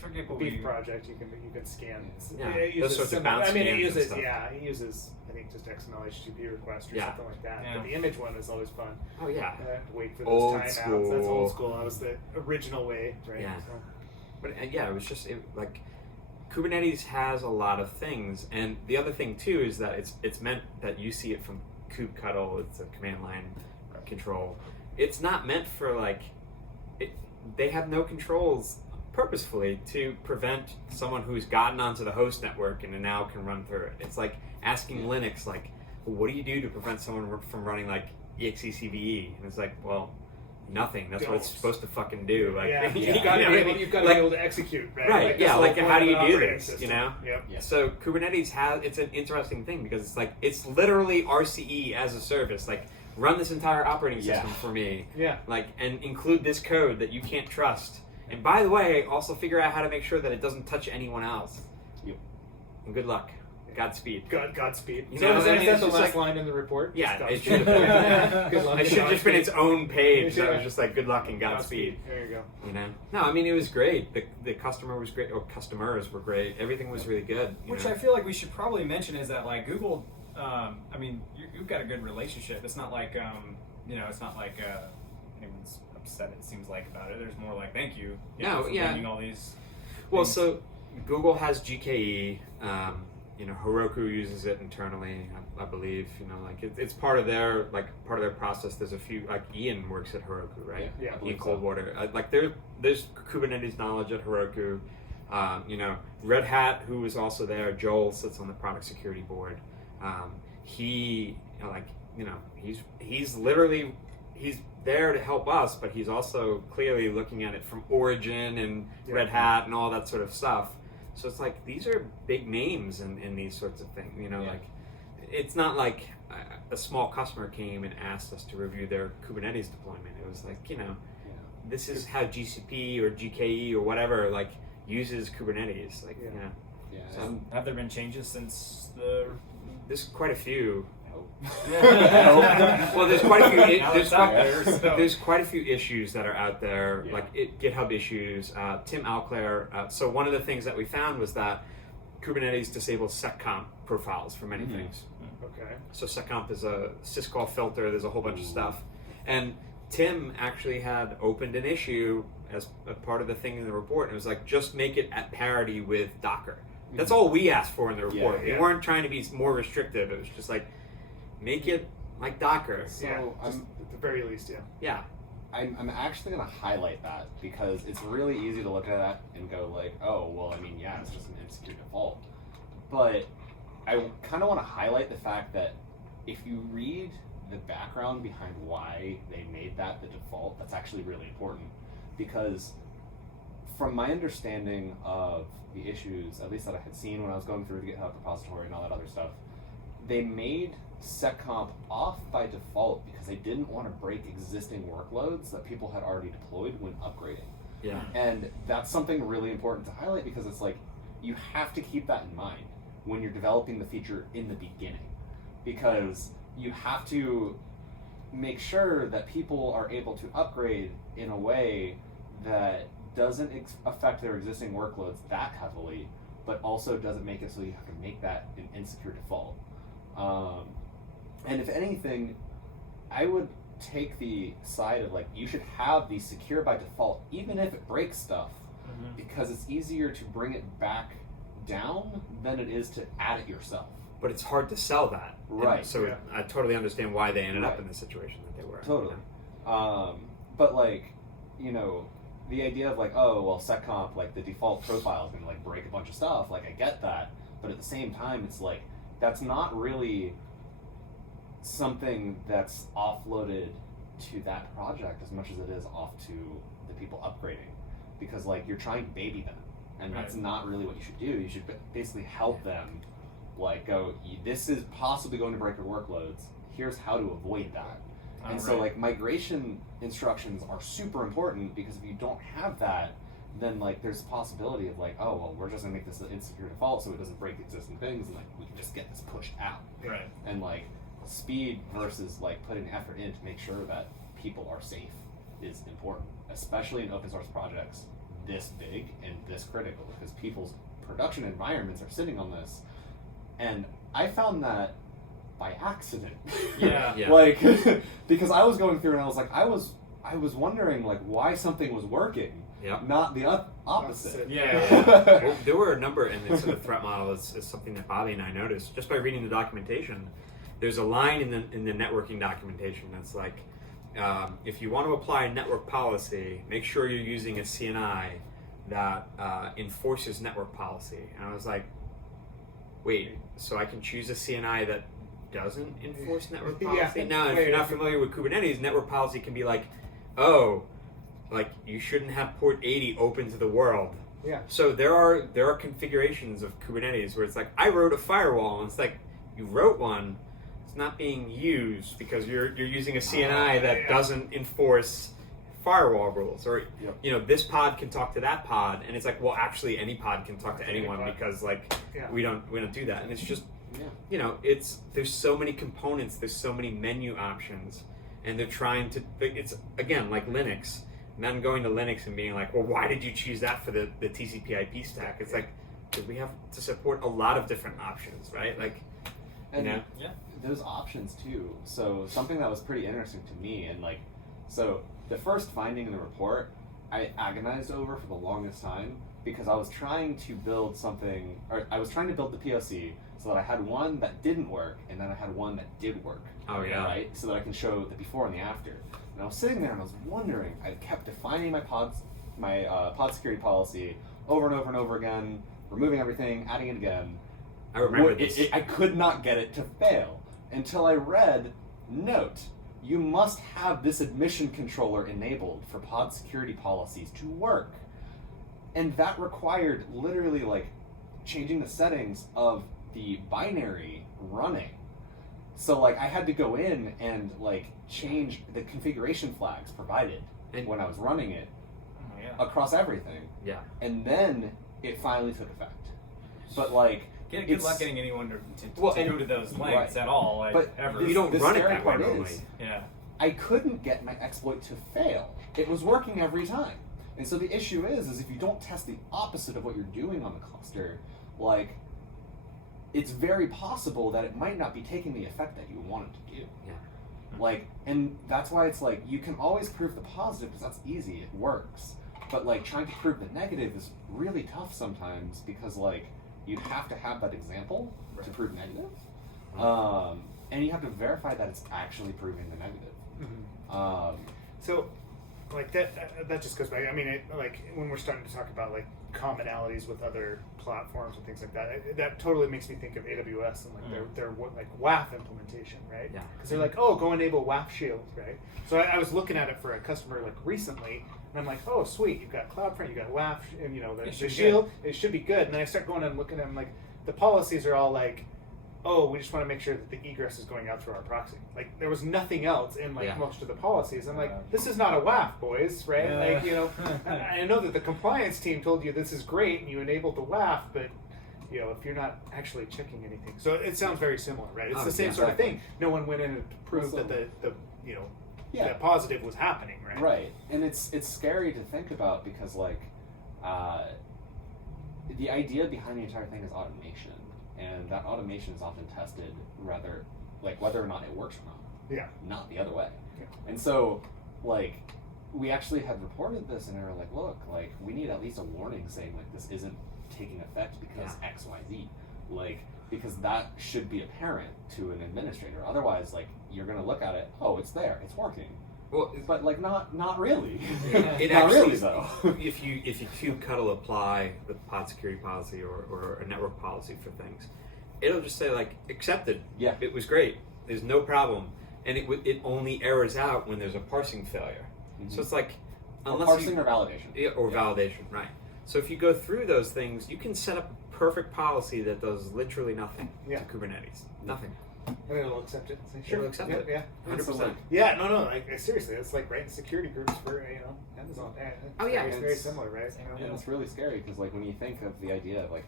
Forget what Beef we. project you can scan. Yeah, It those uses sorts of similar- bounce I mean, it scans and uses stuff. he uses I think just XML HTTP request or Yeah. something like that. Yeah. But the image one is always fun. oh yeah. Wait for Old those timeouts. That's school. old school. That was the original way, right? Yeah. So, But yeah, it was just like Kubernetes has a lot of things, and the other thing too is that it's meant that you see it from kubectl. It's a command line control. It's not meant for like they have no controls purposefully to prevent someone who's gotten onto the host network and now can run through it. It's like asking Linux, like, well, what do you do to prevent someone from running like execve? And it's like, well, nothing. That's what it's Don't. supposed to fucking do. Like, yeah, you you've got to know be what I able, mean? you've got to Like, be able to execute, right? right, Like, yeah, that's the like whole how point do of you an do operating this, system. you know? Yep. Yeah. So Kubernetes it's an interesting thing because it's like, it's literally RCE as a service. Like, run this entire operating system Yeah. for me. Yeah. Like, and include this code that you can't trust. And by the way, also figure out how to make sure that it doesn't touch anyone else. Yep. And good luck. Godspeed. Godspeed. You So know, is I that, mean, is that it's the just last like- line in the report? Yeah, Just it should have Good luck It and should have just been its Godspeed. own page that Yeah. was just like good luck and Godspeed. There you go. You know? No, I mean it was great. The customer was great, or customers were great. Everything was really good. You Which know? I feel like we should probably mention is that like Google, I mean, you've got a good relationship. It's not like it's not like anyone's upset. It seems like about it. There's more like thank you. No, for yeah. bringing all these. Well, things. so Google has GKE. Heroku uses it internally, I believe. Like it's part of their process. There's a few like Ian works at Heroku, right? Yeah, I Ian believe so. Coldwater. Like there's Kubernetes knowledge at Heroku. Red Hat, who was also there. Joel sits on the product security board. He's literally he's there to help us, but he's also clearly looking at it from Origin and Yeah. Red Hat and all that sort of stuff. So it's like these are big names in these sorts of things. Yeah. Like it's not like a small customer came and asked us to review their Kubernetes deployment. It was like this is how GCP or GKE or whatever like uses Kubernetes. Like Yeah. Yeah. So- Have there been changes since the? there's quite a few. Yeah. Well, there's quite a few. Now it's out there, so. There's quite a few issues that are out there, Yeah. like GitHub issues. Tim Alclair. So one of the things that we found was that Kubernetes disables seccomp profiles for many Mhm. things. Okay. So seccomp is a syscall filter. There's a whole bunch of stuff, and Tim actually had opened an issue as a part of the thing in the report. And it was like, just make it at parity with Docker. That's all we asked for in the report. Yeah. We weren't trying to be more restrictive. It was just like, make it like Docker. So Yeah, just I'm at the very least, yeah. Yeah. I'm actually going to highlight that because it's really easy to look at that and go like, oh, well, I mean, yeah, it's just an insecure default. But I kind of want to highlight the fact that if you read the background behind why they made that the default, that's actually really important, because from my understanding of the issues, at least that I had seen when I was going through the GitHub repository and all that other stuff, they made seccomp off by default because they didn't want to break existing workloads that people had already deployed when upgrading. Yeah. And that's something really important to highlight, because it's like, you have to keep that in mind when you're developing the feature in the beginning, because you have to make sure that people are able to upgrade in a way that doesn't affect their existing workloads that heavily, but also doesn't make it so you have to make that an insecure default. And if anything, I would take the side of like, you should have the secure by default, even if it breaks stuff, because it's easier to bring it back down than it is to add it yourself. But it's hard to sell that. Right. And so I totally understand why they ended up in the situation that they were. Totally. You know? But like, you know, the idea of like, oh, well, seccomp, like the default profile is going to like break a bunch of stuff. Like, I get that. But at the same time, it's like, that's not really something that's offloaded to that project as much as it is off to the people upgrading. Because like, you're trying to baby them. And that's not really what you should do. You should basically help them, like, go, this is possibly going to break your workloads. Here's how to avoid that. And so, like, migration instructions are super important, because if you don't have that, then, like, there's a possibility of, like, oh, well, we're just going to make this an insecure default so it doesn't break existing things, and, like, we can just get this pushed out. Right. And, like, speed versus, like, putting effort in to make sure that people are safe is important, especially in open source projects this big and this critical, because people's production environments are sitting on this. And I found that by accident. Yeah. Like, because I was going through and I was like, I was wondering like why something was working, not the opposite. Well, there were a number, and it's the threat model is something that Bobby and I noticed just by reading the documentation. There's a line in the networking documentation that's like, if you want to apply a network policy, make sure you're using a CNI that enforces network policy. And I was like, wait, so I can choose a CNI that doesn't enforce network policy? Yeah. Now, if you're not familiar with Kubernetes, network policy can be like, oh, like you shouldn't have port 80 open to the world. Yeah. So there are configurations of Kubernetes where it's like, I wrote a firewall, and it's like, you wrote one, it's not being used because you're using a CNI that doesn't enforce firewall rules, or you know, this pod can talk to that pod, and it's like, well, actually any pod can talk to anyone because like we don't do that. And it's just you know, there's so many components, there's so many menu options, and they're trying to, it's again like Linux, and then going to Linux and being like, well, why did you choose that for the TCP/IP stack? It's like, because we have to support a lot of different options, right? Like, and you know, those options too. So something that was pretty interesting to me, and like, so the first finding in the report, I agonized over for the longest time, because I was trying to build something, or I was trying to build the POC so that I had one that didn't work, and then I had one that did work. Oh yeah. Right? So that I can show the before and the after. And I was sitting there and I was wondering, I kept defining my pod security policy over and over and over again, removing everything, adding it again. I remember this. I could not get it to fail until I read, note, you must have this admission controller enabled for pod security policies to work. And that required literally like changing the settings of the binary running. So like I had to go in and like change the configuration flags provided when I was running it across everything. Yeah. And then it finally took effect. But like, good luck getting anyone to go to those links at all, like, but ever. You don't run it that way part normally. I couldn't get my exploit to fail. It was working every time. And so the issue is if you don't test the opposite of what you're doing on the cluster, like, it's very possible that it might not be taking the effect that you want it to do. Yeah. Like, and that's why it's like, you can always prove the positive because that's easy, it works. But like, trying to prove the negative is really tough sometimes because like, you have to have that example to prove negative. And you have to verify that it's actually proving the negative. So like that just goes back. I mean, like when we're starting to talk about like commonalities with other platforms and things like that, that totally makes me think of AWS and like their like WAF implementation, right? Yeah. Because they're like, oh, go enable WAF Shield, right? So I was looking at it for a customer like recently, and I'm like, oh, sweet, you've got CloudFront, you've got WAF, and you know the Shield, it should be good. And then I start going and looking at them, like the policies are all like, oh, we just want to make sure that the egress is going out through our proxy. Like there was nothing else in like most of the policies. I'm like, this is not a WAF, boys, right? Like, you know, I know that the compliance team told you this is great and you enabled the WAF, but you know, if you're not actually checking anything, so it sounds very similar, right? It's the same sort of thing. No one went in and proved that the you know the positive was happening, right? Right, and it's scary to think about because like the idea behind the entire thing is automation. And that automation is often tested rather, like whether or not it works or not. Yeah. Not the other way. Yeah. And so, like, we actually had reported this, and they were like, "Look, like, we need at least a warning saying like this isn't taking effect because X, Y, Z, like because that should be apparent to an administrator. Otherwise, like, you're gonna look at it, oh, it's there, it's working." Well, but like not really. It not actually, really though. if you cube cuddle apply the pod security policy or a network policy for things, it'll just say like accepted. Yeah, it was great. There's no problem, and it only errors out when there's a parsing failure. Mm-hmm. So it's like unless parsing or validation. Yeah, or validation, right? So if you go through those things, you can set up a perfect policy that does literally nothing to Kubernetes. Nothing. And it'll accept it. Say, sure, it'll accept it. Yeah, 100%. Yeah, no. Like seriously, it's like writing security groups for Amazon. It's very similar, right? And it's really scary because like when you think of the idea of like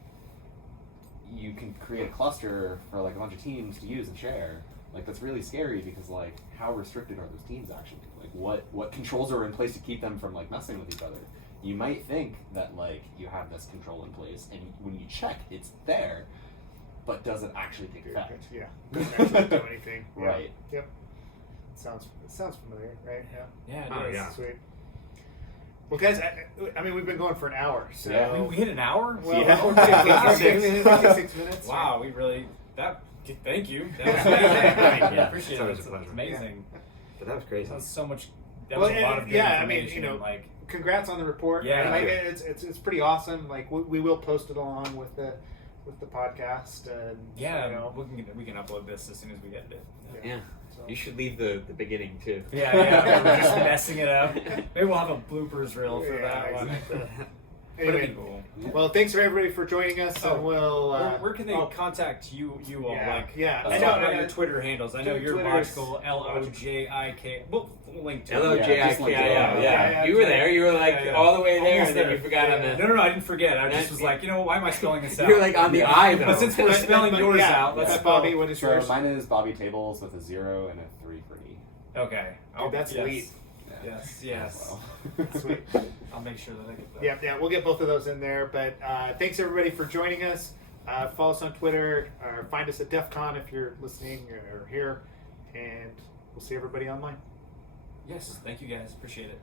you can create a cluster for like a bunch of teams to use and share, like that's really scary because like how restricted are those teams actually? Like what controls are in place to keep them from like messing with each other? You might think that like you have this control in place, and when you check, it's there. But does it actually take effect? Yeah, doesn't actually do anything. Yeah. Right. Yep. It sounds familiar, right? Yeah. Yeah. Yeah. Sweet. Well, guys, I mean, we've been going for an hour. So Yeah. We hit an hour. Well, Yeah. 56 minutes. Wow, we really Thank you. That was Yeah, appreciate it's it. always It's a pleasure. amazing. But that was crazy. That was so much. That was a lot of good I mean, information. you know, like congrats on the report. Yeah. Like, it's pretty awesome. Like we will post it along with the podcast. And, yeah, you know, we can upload this as soon as we get it. Yeah. So. You should leave the beginning too. Yeah, we're just messing it up. Maybe we'll have a bloopers reel for that exactly. one. Anyway, Cool. well, thanks for everybody for joining us, and we'll. Where can they contact you all? I Talk know about your Twitter handles. I know you're Twitter's- logical. LOJIK. We'll link to it. LOJIKIO. Yeah. Yeah. You were there. You were like all the way there, Almost and then there. you forgot on the. No, I didn't forget. I just was like, why am I spelling this out? You're like on the I though. But since we're spelling yours out, let's spell. Bobby, what is So yours? mine is Bobby Tables with a 0 and a 3 for E. Okay. Dude, that's elite. Yes. Well. Sweet. I'll make sure that I get that. Yeah, we'll get both of those in there. But thanks everybody for joining us. Follow us on Twitter, or find us at DEF CON if you're listening or here, and we'll see everybody online. Yes. Thank you guys. Appreciate it.